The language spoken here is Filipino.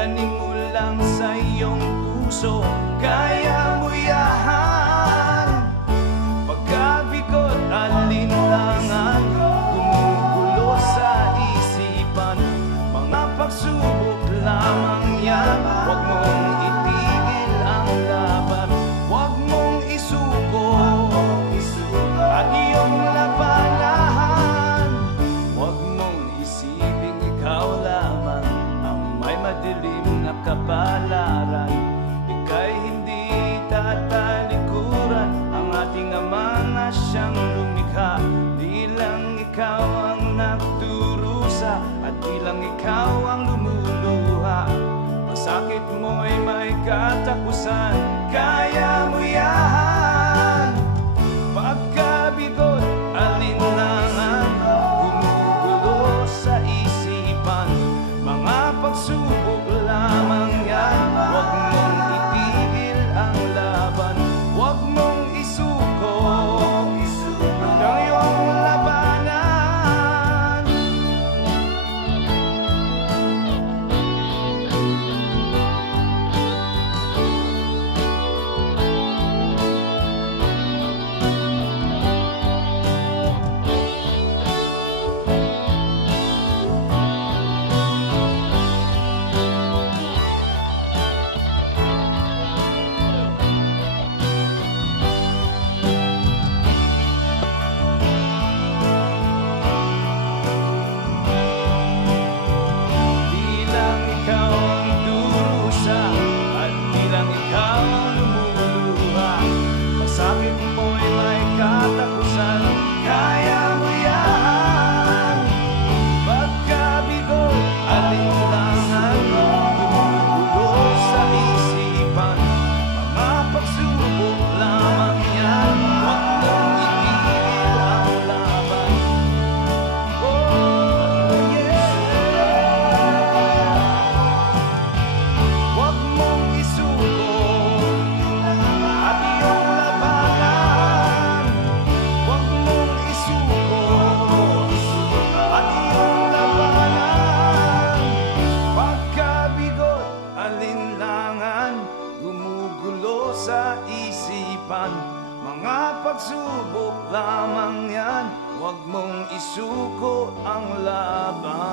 itanim mo lang sa iyong puso. Kaya mo yan. Pagkabigot, alinlangan, gumugulo sa isipan, mga pagsubok lamang yan. Huwag mong itigil ang laban, huwag mong isuko ang iyong labanan. Huwag mong isiping ikaw lamang ang may madilim na kapalaran. Ika'y hindi tatalikuran ang ating Ama na siyang lumikha. Di lang ikaw ang nagdurusa at di lang ikaw ang lumuluha. Masakit mo'y may katapusan, kaya mo yan. Pagkabigot, alinlangan, gumugulo sa isipan, mga pagsubok lamang yan. Huwag mong itigil ang laban, huwag mong isuko ang iyong labanan. Di lang ikaw ang durusa at di lang ikaw ang lumuluha. Masakit mo'y may katapusan, kaya mo yan. Pagkabigot, alinlangan, gumugulo sa isipan, mga pagsubok lamang yan. Huwag mong itigil ang laban. Oh yeah. Huwag mong isuko at iyong labanan. Huwag mong isuko at iyong labanan. Pagkabigot, alinlangan, gumugulo sa isipan, mga pagsubok lamang yan. Huwag mong isuko ang laban.